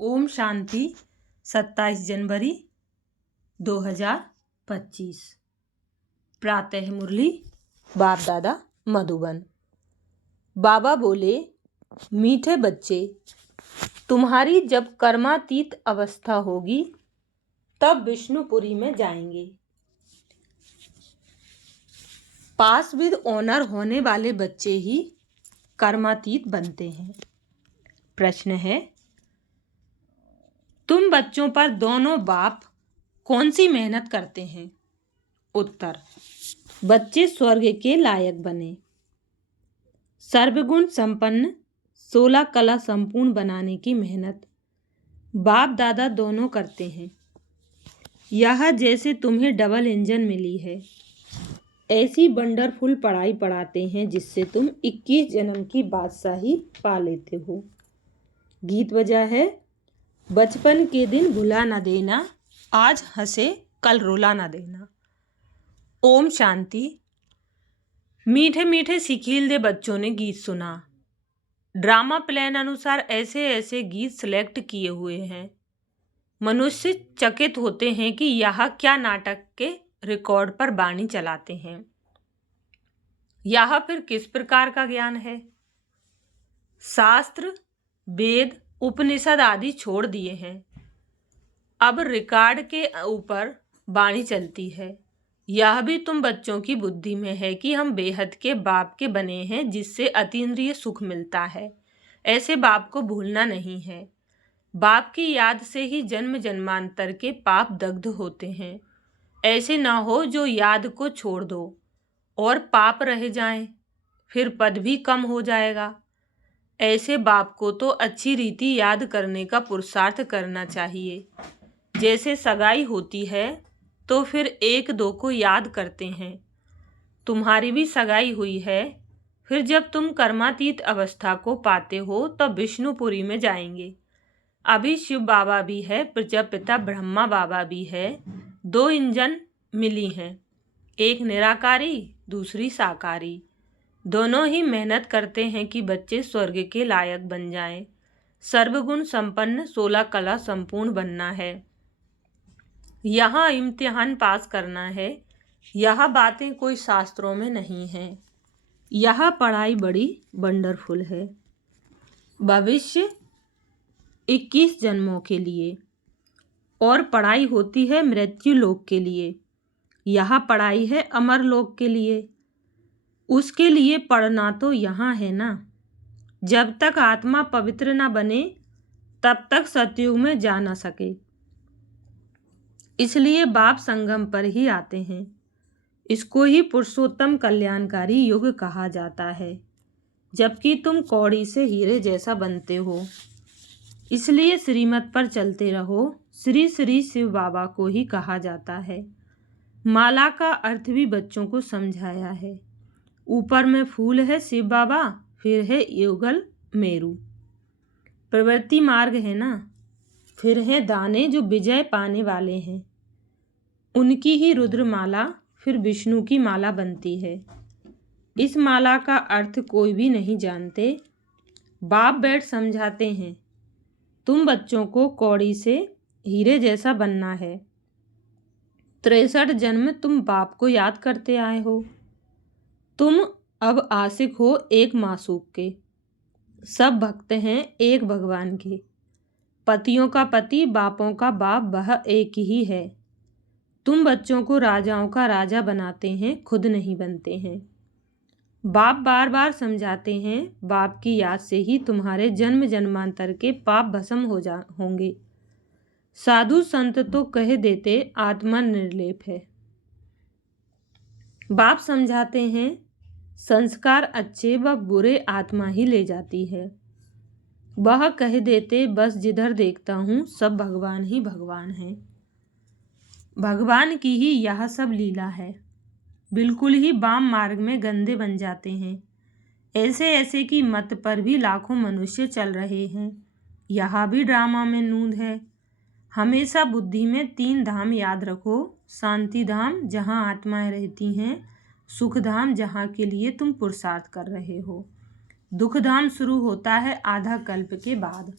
ओम शांति। 27 जनवरी 2025। प्रातः मुरली बाप दादा मधुबन। बाबा बोले, मीठे बच्चे, तुम्हारी जब कर्मातीत अवस्था होगी तब विष्णुपुरी में जाएंगे। पास विद ऑनर होने वाले बच्चे ही कर्मातीत बनते हैं। प्रश्न है, तुम बच्चों पर दोनों बाप कौन सी मेहनत करते हैं? उत्तर, बच्चे स्वर्ग के लायक बने, सर्वगुण संपन्न, 16 कला संपूर्ण बनाने की मेहनत बाप दादा दोनों करते हैं। यह जैसे तुम्हें डबल इंजन मिली है, ऐसी वंडरफुल पढ़ाई पढ़ाते हैं जिससे तुम 21 जन्म की बादशाही पा लेते हो। गीत वजह है, बचपन के दिन भुला न देना, आज हंसे कल रुला न देना। ओम शांति। मीठे मीठे सिकील बच्चों ने गीत सुना। ड्रामा प्लान अनुसार ऐसे ऐसे गीत सिलेक्ट किए हुए हैं। मनुष्य चकित होते हैं कि यह क्या नाटक के रिकॉर्ड पर वाणी चलाते हैं। यह फिर किस प्रकार का ज्ञान है? शास्त्र, वेद, उपनिषद आदि छोड़ दिए हैं। अब रिकॉर्ड के ऊपर वाणी चलती है। यह भी तुम बच्चों की बुद्धि में है कि हम बेहद के बाप के बने हैं जिससे अतीन्द्रिय सुख मिलता है। ऐसे बाप को भूलना नहीं है। बाप की याद से ही जन्म जन्मांतर के पाप दग्ध होते हैं। ऐसे ना हो जो याद को छोड़ दो और पाप रह जाएं, फिर पद भी कम हो जाएगा। ऐसे बाप को तो अच्छी रीति याद करने का पुरुषार्थ करना चाहिए। जैसे सगाई होती है तो फिर एक दो को याद करते हैं। तुम्हारी भी सगाई हुई है। फिर जब तुम कर्मातीत अवस्था को पाते हो तब विष्णुपुरी में जाएंगे। अभी शिव बाबा भी है, प्रजापिता ब्रह्मा बाबा भी है। 2 इंजन मिली हैं, एक निराकारी, दूसरी साकारी। दोनों ही मेहनत करते हैं कि बच्चे स्वर्ग के लायक बन जाएं। सर्वगुण संपन्न, 16 कला संपूर्ण बनना है। यहाँ इम्तिहान पास करना है। यह बातें कोई शास्त्रों में नहीं हैं। यह पढ़ाई बड़ी वंडरफुल है। भविष्य 21 जन्मों के लिए और पढ़ाई होती है मृत्यु लोक के लिए। यह पढ़ाई है अमर लोक के लिए। उसके लिए पढ़ना तो यहाँ है ना। जब तक आत्मा पवित्र न बने तब तक सतयुग में जा न सके। इसलिए बाप संगम पर ही आते हैं। इसको ही पुरुषोत्तम कल्याणकारी युग कहा जाता है। जबकि तुम कौड़ी से हीरे जैसा बनते हो। इसलिए श्रीमत पर चलते रहो। श्री श्री शिव बाबा को ही कहा जाता है। माला का अर्थ भी बच्चों को समझाया है। ऊपर में फूल है शिव बाबा, फिर है युगल मेरू, प्रवृत्ति मार्ग है ना। फिर है दाने जो विजय पाने वाले हैं, उनकी ही रुद्र माला फिर विष्णु की माला बनती है। इस माला का अर्थ कोई भी नहीं जानते। बाप बैठ समझाते हैं। तुम बच्चों को कौड़ी से हीरे जैसा बनना है। 63 जन्म तुम बाप को याद करते आए हो। तुम अब आशिक हो एक मासूक के। सब भक्त हैं एक भगवान के। पतियों का पति, बापों का बाप, वह एक ही है। तुम बच्चों को राजाओं का राजा बनाते हैं, खुद नहीं बनते हैं। बाप बार बार समझाते हैं, बाप की याद से ही तुम्हारे जन्म जन्मांतर के पाप भस्म होंगे। साधु संत तो कह देते आत्मा निर्लेप है। बाप समझाते हैं, संस्कार अच्छे व बुरे आत्मा ही ले जाती है। वह कह देते बस जिधर देखता हूँ सब भगवान ही भगवान है। भगवान की ही यह सब लीला है। बिल्कुल ही वाम मार्ग में गंदे बन जाते हैं। ऐसे ऐसे की मत पर भी लाखों मनुष्य चल रहे हैं। यह भी ड्रामा में नूंद है। हमेशा बुद्धि में 3 धाम याद रखो। शांति धाम जहाँ आत्माएं रहती हैं, सुख धाम जहाँ के लिए तुम पुरुषार्थ कर रहे हो, दुख धाम शुरू होता है आधा कल्प के बाद।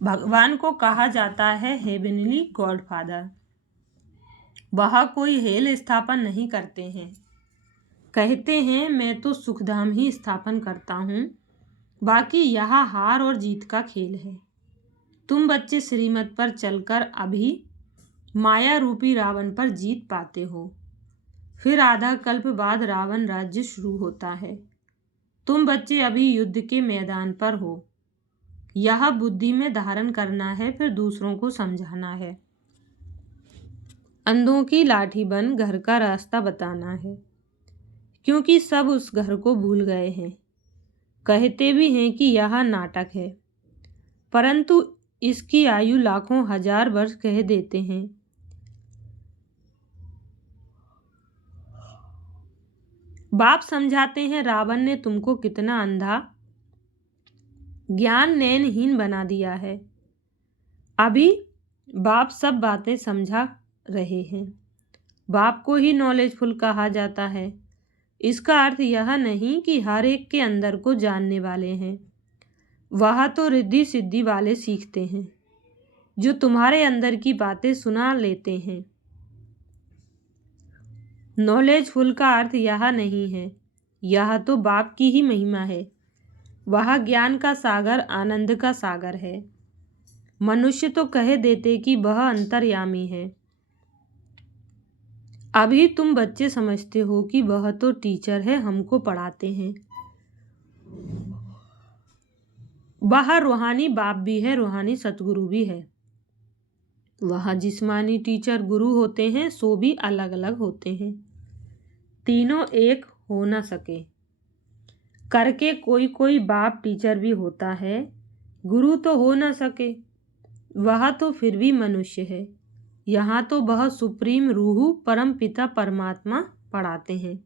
भगवान को कहा जाता है हेवनली गॉडफादर। वह कोई हेल स्थापन नहीं करते हैं। कहते हैं मैं तो सुखधाम ही स्थापन करता हूँ, बाकी यहाँ हार और जीत का खेल है। तुम बच्चे श्रीमत पर चलकर अभी माया रूपी रावण पर जीत पाते हो, फिर आधा कल्प बाद रावण राज्य शुरू होता है। तुम बच्चे अभी युद्ध के मैदान पर हो। यह बुद्धि में धारण करना है, फिर दूसरों को समझाना है। अंधों की लाठी बन घर का रास्ता बताना है, क्योंकि सब उस घर को भूल गए हैं। कहते भी हैं कि यह नाटक है, परंतु इसकी आयु लाखों हजार वर्ष कह देते हैं। बाप समझाते हैं रावण ने तुमको कितना अंधा ज्ञान नयनहीन बना दिया है। अभी बाप सब बातें समझा रहे हैं। बाप को ही नॉलेजफुल कहा जाता है। इसका अर्थ यह नहीं कि हर एक के अंदर को जानने वाले हैं। वह तो रिद्धि सिद्धि वाले सीखते हैं, जो तुम्हारे अंदर की बातें सुना लेते हैं। नॉलेजफुल का अर्थ यह नहीं है। यह तो बाप की ही महिमा है। वह ज्ञान का सागर, आनंद का सागर है। मनुष्य तो कह देते कि वह अंतर्यामी है। अभी तुम बच्चे समझते हो कि वह तो टीचर है, हमको पढ़ाते हैं। वह रूहानी बाप भी है, रूहानी सतगुरु भी है। वह जिस्मानी टीचर गुरु होते हैं, सो भी अलग अलग होते हैं। तीनों एक हो न सके करके कोई कोई बाप टीचर भी होता है, गुरु तो हो न सके। वह तो फिर भी मनुष्य है। यहाँ तो वह सुप्रीम रूह परम पिता परमात्मा पढ़ाते हैं।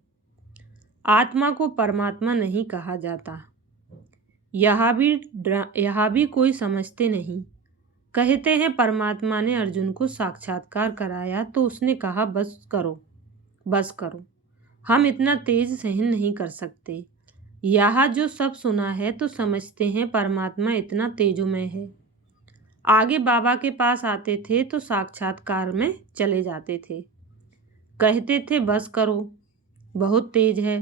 आत्मा को परमात्मा नहीं कहा जाता। यह भी कोई समझते नहीं। कहते हैं परमात्मा ने अर्जुन को साक्षात्कार कराया तो उसने कहा बस करो, बस करो, हम इतना तेज सहन नहीं कर सकते। यह जो सब सुना है तो समझते हैं परमात्मा इतना तेजोमय है। आगे बाबा के पास आते थे तो साक्षात्कार में चले जाते थे। कहते थे बस करो, बहुत तेज है,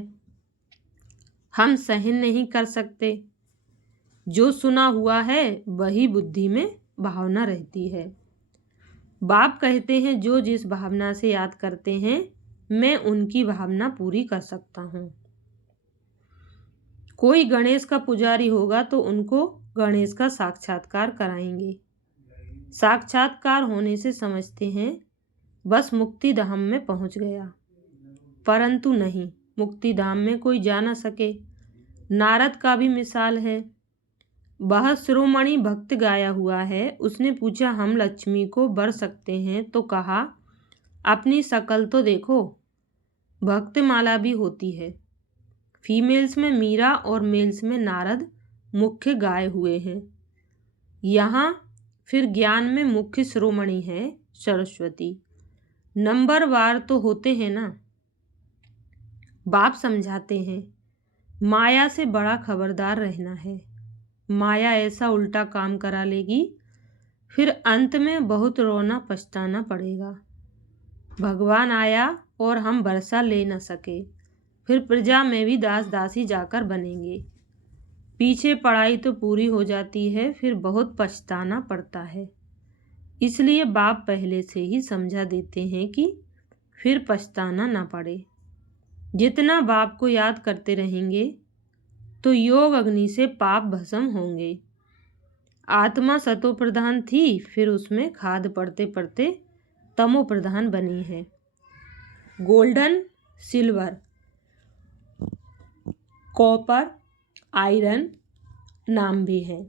हम सहन नहीं कर सकते। जो सुना हुआ है वही बुद्धि में भावना रहती है। बाप कहते हैं जो जिस भावना से याद करते हैं मैं उनकी भावना पूरी कर सकता हूँ। कोई गणेश का पुजारी होगा तो उनको गणेश का साक्षात्कार कराएंगे। साक्षात्कार होने से समझते हैं बस मुक्ति धाम में पहुंच गया, परंतु नहीं, मुक्ति धाम में कोई जा न सके। नारद का भी मिसाल है। वह शिरोमणि भक्त गाया हुआ है। उसने पूछा हम लक्ष्मी को बर सकते हैं, तो कहा अपनी शकल तो देखो। भक्तमाला भी होती है। फीमेल्स में मीरा और मेल्स में नारद मुख्य गाए हुए हैं। यहाँ फिर ज्ञान में मुख्य शिरोमणि है सरस्वती। नंबर वार तो होते हैं ना। बाप समझाते हैं माया से बड़ा खबरदार रहना है। माया ऐसा उल्टा काम करा लेगी, फिर अंत में बहुत रोना पछताना पड़ेगा। भगवान आया और हम वर्षा ले न सके, फिर प्रजा में भी दास दासी जाकर बनेंगे। पीछे पढ़ाई तो पूरी हो जाती है, फिर बहुत पछताना पड़ता है। इसलिए बाप पहले से ही समझा देते हैं कि फिर पछताना ना पड़े। जितना बाप को याद करते रहेंगे तो योग अग्नि से पाप भस्म होंगे। आत्मा सतो प्रधान थी, फिर उसमें खाद पड़ते पड़ते तमो प्रधान बनी है। गोल्डन, सिल्वर, कॉपर, आयरन नाम भी है।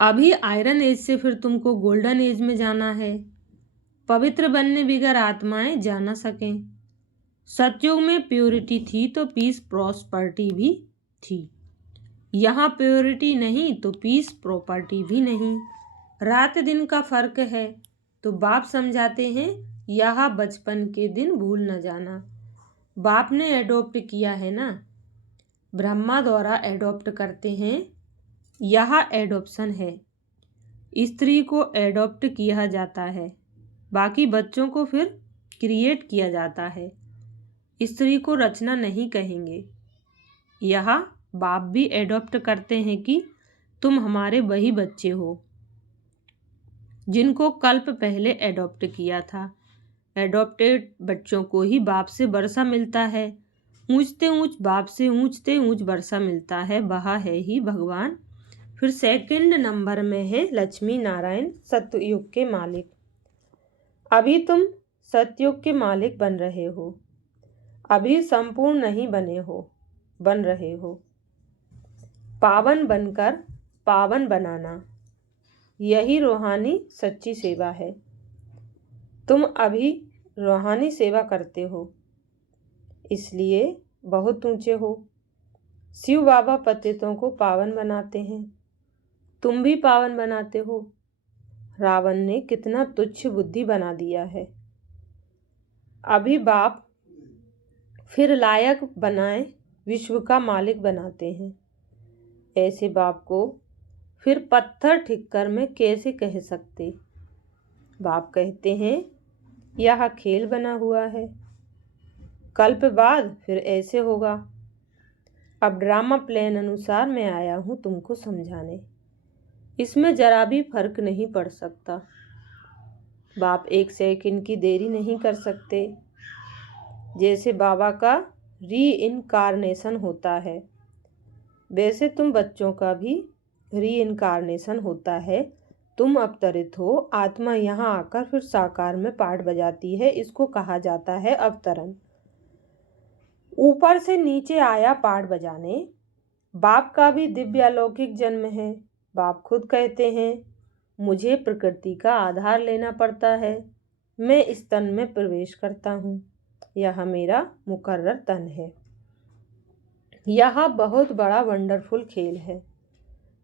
अभी आयरन एज से फिर तुमको गोल्डन एज में जाना है। पवित्र बनने बिगर आत्माएं जा न सकें। सतयुग में प्योरिटी थी तो पीस प्रॉस्पर्टी भी थी। यहाँ प्योरिटी नहीं तो पीस प्रॉपर्टी भी नहीं। रात दिन का फर्क है। तो बाप समझाते हैं यह बचपन के दिन भूल न जाना। बाप ने एडॉप्ट किया है ना, ब्रह्मा द्वारा एडॉप्ट करते हैं। यह एडॉप्शन है। स्त्री को एडॉप्ट किया जाता है, बाकी बच्चों को फिर क्रिएट किया जाता है। स्त्री को रचना नहीं कहेंगे। यहाँ बाप भी एडॉप्ट करते हैं कि तुम हमारे वही बच्चे हो जिनको कल्प पहले एडॉप्ट किया था। एडॉप्टेड बच्चों को ही बाप से वर्षा मिलता है। ऊंचते ऊंच बाप से ऊंचते ऊंच वर्षा मिलता है, वह है ही भगवान। फिर सेकंड नंबर में है लक्ष्मी नारायण, सतयुग के मालिक। अभी तुम सतयुग के मालिक बन रहे हो, अभी संपूर्ण नहीं बन रहे हो। पावन बनकर पावन बनाना, यही रूहानी सच्ची सेवा है। तुम अभी रूहानी सेवा करते हो, इसलिए बहुत ऊंचे हो। शिव बाबा पतितों को पावन बनाते हैं, तुम भी पावन बनाते हो। रावण ने कितना तुच्छ बुद्धि बना दिया है। अभी बाप फिर लायक बनाए विश्व का मालिक बनाते हैं। ऐसे बाप को फिर पत्थर ठिक्कर में कैसे कह सकते। बाप कहते हैं यह खेल बना हुआ है, कल्प बाद फिर ऐसे होगा। अब ड्रामा प्लान अनुसार मैं आया हूँ तुमको समझाने, इसमें जरा भी फर्क नहीं पड़ सकता। बाप एक सेकंड की देरी नहीं कर सकते। जैसे बाबा का री इनकारनेशन होता है, वैसे तुम बच्चों का भी री इनकारनेशन होता है। तुम अवतरित हो, आत्मा यहाँ आकर फिर साकार में पाठ बजाती है। इसको कहा जाता है अवतरण। ऊपर से नीचे आया पाठ बजाने। बाप का भी दिव्य अलौकिक जन्म है। बाप खुद कहते हैं मुझे प्रकृति का आधार लेना पड़ता है, मैं इस तन में प्रवेश करता हूँ, यह मेरा मुकर्रर तन है। यह बहुत बड़ा वंडरफुल खेल है।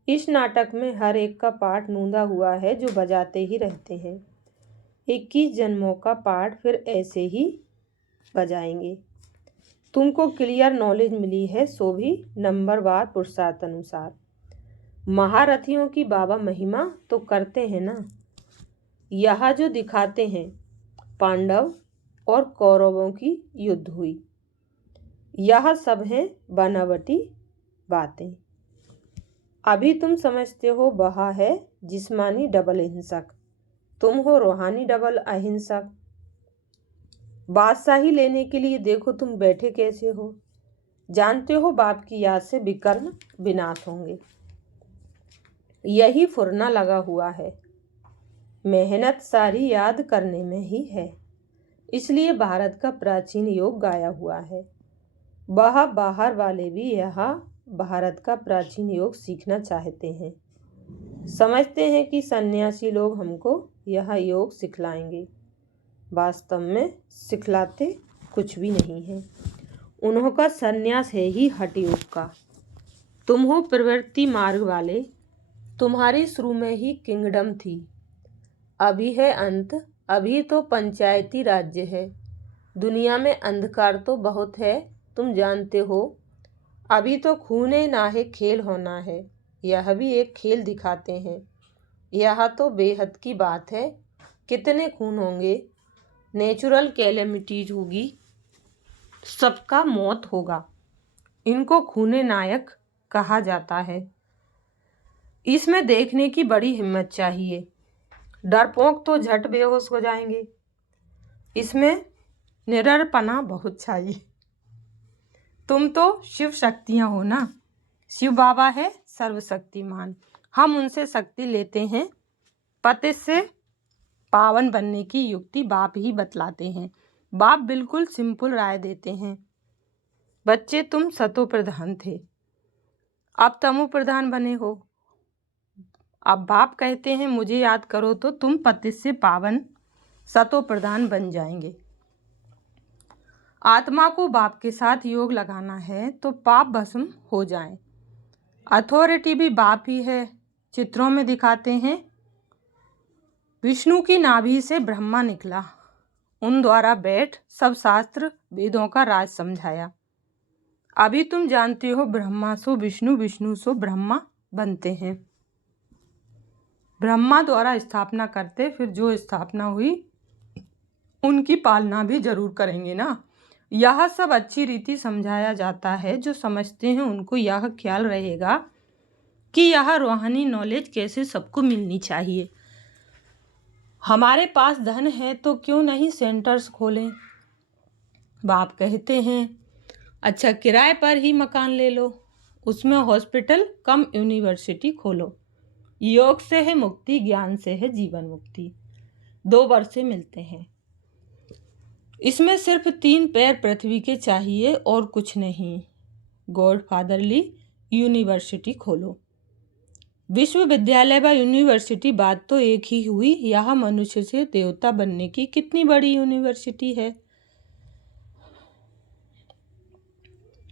इस नाटक में हर एक का पार्ट नूंदा हुआ है जो बजाते ही रहते हैं। 21 जन्मों का पार्ट फिर ऐसे ही बजाएंगे। तुमको क्लियर नॉलेज मिली है, सो भी नंबरवार पुरुषार्थ अनुसार। महारथियों की बाबा महिमा तो करते हैं ना। यह जो दिखाते हैं पांडव और कौरवों की युद्ध हुई, यह सब है बनावटी बातें। अभी तुम समझते हो वह है जिस्मानी डबल हिंसक, तुम हो रूहानी डबल अहिंसक। बादशाही लेने के लिए देखो तुम बैठे कैसे हो। जानते हो बाप की याद से विकर्म विनाश होंगे, यही फुरना लगा हुआ है। मेहनत सारी याद करने में ही है, इसलिए भारत का प्राचीन योग गाया हुआ है। वह बाहर वाले भी यहाँ भारत का प्राचीन योग सीखना चाहते हैं। समझते हैं कि सन्यासी लोग हमको यह योग सिखलाएंगे। वास्तव में सिखलाते कुछ भी नहीं है। उन्हों का सन्यास है ही हठ योग का। तुम हो प्रवृत्ति मार्ग वाले, तुम्हारी शुरू में ही किंगडम थी, अभी है अंत। अभी तो पंचायती राज्य है। दुनिया में अंधकार तो बहुत है, तुम जानते हो। अभी तो खूने नाहे खेल होना है, यह भी एक खेल दिखाते हैं। यह तो बेहद की बात है। कितने खून होंगे, नेचुरल कैलेमिटीज होगी, सबका मौत होगा। इनको खूने नायक कहा जाता है। इसमें देखने की बड़ी हिम्मत चाहिए, डरपोक तो झट बेहोश हो जाएंगे। इसमें निडरपना बहुत चाहिए। तुम तो शिव शक्तियाँ हो ना। शिव बाबा है सर्वशक्तिमान, हम उनसे शक्ति लेते हैं। पति से पावन बनने की युक्ति बाप ही बतलाते हैं। बाप बिल्कुल सिंपल राय देते हैं। बच्चे तुम सतो प्रधान थे, अब तमो प्रधान बने हो। अब बाप कहते हैं मुझे याद करो तो तुम पति से पावन सतो प्रधान बन जाएंगे। आत्मा को बाप के साथ योग लगाना है तो पाप भस्म हो जाए। अथॉरिटी भी बाप ही है। चित्रों में दिखाते हैं विष्णु की नाभि से ब्रह्मा निकला, उन द्वारा बैठ सब शास्त्र वेदों का राज समझाया। अभी तुम जानते हो ब्रह्मा सो विष्णु, विष्णु सो ब्रह्मा बनते हैं। ब्रह्मा द्वारा स्थापना करते, फिर जो स्थापना हुई उनकी पालना भी जरूर करेंगे ना। यह सब अच्छी रीति समझाया जाता है। जो समझते हैं उनको यह ख्याल रहेगा कि यह रूहानी नॉलेज कैसे सबको मिलनी चाहिए। हमारे पास धन है तो क्यों नहीं सेंटर्स खोलें। बाप कहते हैं अच्छा किराए पर ही मकान ले लो, उसमें हॉस्पिटल कम यूनिवर्सिटी खोलो। योग से है मुक्ति, ज्ञान से है जीवन मुक्ति। 2 वर्ष से मिलते हैं। इसमें सिर्फ 3 पैर पृथ्वी के चाहिए और कुछ नहीं। गॉड फादरली यूनिवर्सिटी खोलो। विश्वविद्यालय व यूनिवर्सिटी बात तो एक ही हुई। यह मनुष्य से देवता बनने की कितनी बड़ी यूनिवर्सिटी है।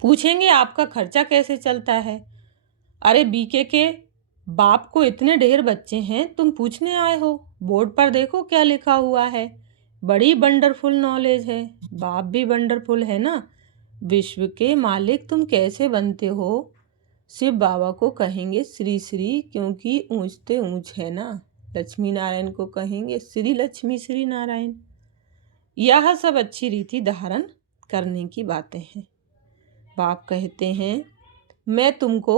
पूछेंगे आपका खर्चा कैसे चलता है। अरे बीके के बाप को इतने ढेर बच्चे हैं, तुम पूछने आए हो। बोर्ड पर देखो क्या लिखा हुआ है। बड़ी वंडरफुल नॉलेज है। बाप भी वंडरफुल है ना। विश्व के मालिक तुम कैसे बनते हो। शिव बाबा को कहेंगे श्री श्री, क्योंकि ऊंचते ऊंच है ना। लक्ष्मी नारायण को कहेंगे श्री लक्ष्मी श्री नारायण। यह सब अच्छी रीति धारण करने की बातें हैं। बाप कहते हैं मैं तुमको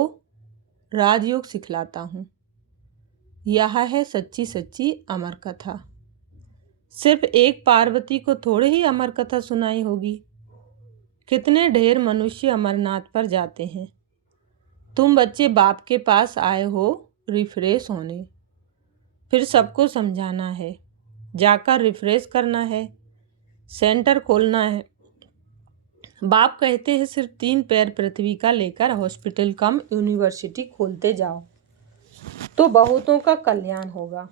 राजयोग सिखलाता हूँ। यह है सच्ची सच्ची अमर कथा। सिर्फ एक पार्वती को थोड़े ही अमर कथा सुनाई होगी। कितने ढेर मनुष्य अमरनाथ पर जाते हैं। तुम बच्चे बाप के पास आए हो रिफ्रेश होने, फिर सबको समझाना है, जाकर रिफ्रेश करना है, सेंटर खोलना है। बाप कहते हैं सिर्फ 3 पैर पृथ्वी का लेकर हॉस्पिटल कम यूनिवर्सिटी खोलते जाओ तो बहुतों का कल्याण होगा।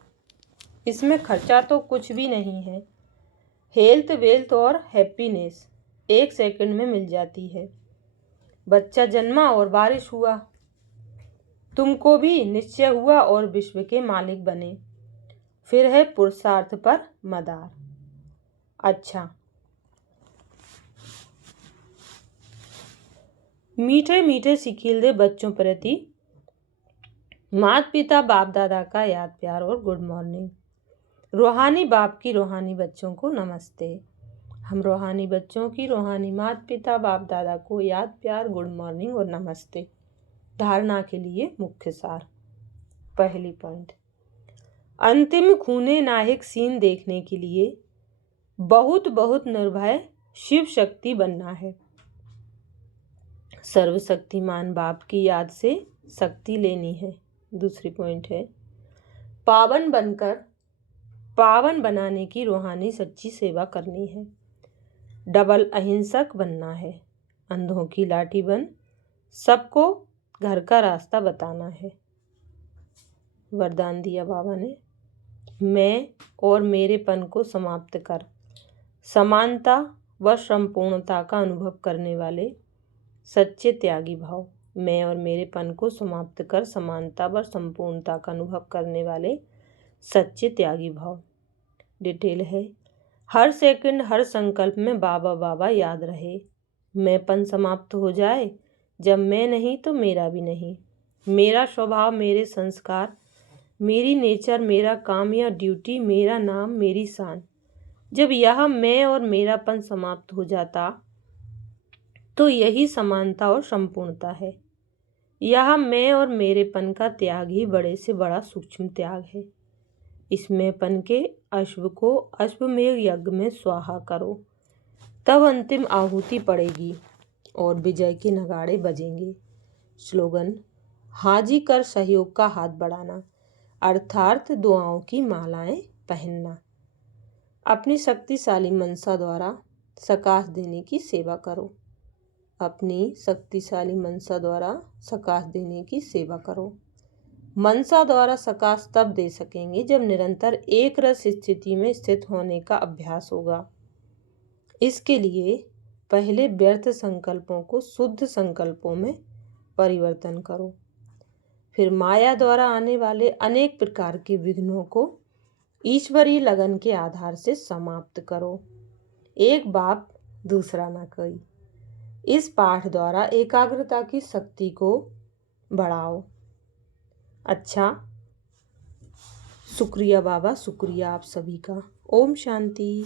इसमें खर्चा तो कुछ भी नहीं है। हेल्थ, वेल्थ और हैप्पीनेस 1 सेकंड में मिल जाती है। बच्चा जन्मा और बारिश हुआ। तुमको भी निश्चय हुआ और विश्व के मालिक बने। फिर है पुरुषार्थ पर मदार। अच्छा, मीठे मीठे सिकील बच्चों प्रति माता पिता बाप दादा का याद प्यार और गुड मॉर्निंग। रूहानी बाप की रूहानी बच्चों को नमस्ते। हम रूहानी बच्चों की रूहानी माता पिता बाप दादा को याद प्यार, गुड मॉर्निंग और नमस्ते। धारणा के लिए मुख्य सार। पहली पॉइंट, अंतिम खूने नायक सीन देखने के लिए बहुत बहुत निर्भय शिव शक्ति बनना है। सर्वशक्तिमान बाप की याद से शक्ति लेनी है। दूसरी पॉइंट है, पावन बनकर पावन बनाने की रूहानी सच्ची सेवा करनी है। डबल अहिंसक बनना है। अंधों की लाठी बन सबको घर का रास्ता बताना है। वरदान दिया बाबा ने, मैं और मेरेपन को समाप्त कर समानता व संपूर्णता का अनुभव करने वाले सच्चे त्यागी भाव। मैं और मेरेपन को समाप्त कर समानता व संपूर्णता का अनुभव करने वाले सच्चे त्यागी भाव। डिटेल है, हर सेकंड हर संकल्प में बाबा बाबा याद रहे। मैंपन समाप्त हो जाए। जब मैं नहीं तो मेरा भी नहीं। मेरा स्वभाव, मेरे संस्कार, मेरी नेचर, मेरा काम या ड्यूटी, मेरा नाम, मेरी शान। जब यह मैं और मेरापन समाप्त हो जाता तो यही समानता और संपूर्णता है। यह मैं और मेरेपन का त्याग ही बड़े से बड़ा सूक्ष्म त्याग है। इसमें पन के अश्व को अश्वमेध यज्ञ में स्वाहा करो, तब अंतिम आहुति पड़ेगी और विजय के नगाड़े बजेंगे। स्लोगन, हाजी कर सहयोग का हाथ बढ़ाना, अर्थात दुआओं की मालाएं पहनना। अपनी शक्तिशाली मनसा द्वारा सकाश देने की सेवा करो। अपनी शक्तिशाली मनसा द्वारा सकाश देने की सेवा करो। मनसा द्वारा सकाश तब दे सकेंगे जब निरंतर एक रस स्थिति में स्थित होने का अभ्यास होगा। इसके लिए पहले व्यर्थ संकल्पों को शुद्ध संकल्पों में परिवर्तन करो। फिर माया द्वारा आने वाले अनेक प्रकार के विघ्नों को ईश्वरीय लगन के आधार से समाप्त करो। एक बाप दूसरा न कोई। इस पाठ द्वारा एकाग्रता की शक्ति को बढ़ाओ। अच्छा, शुक्रिया बाबा, शुक्रिया आप सभी का। ओम शांति।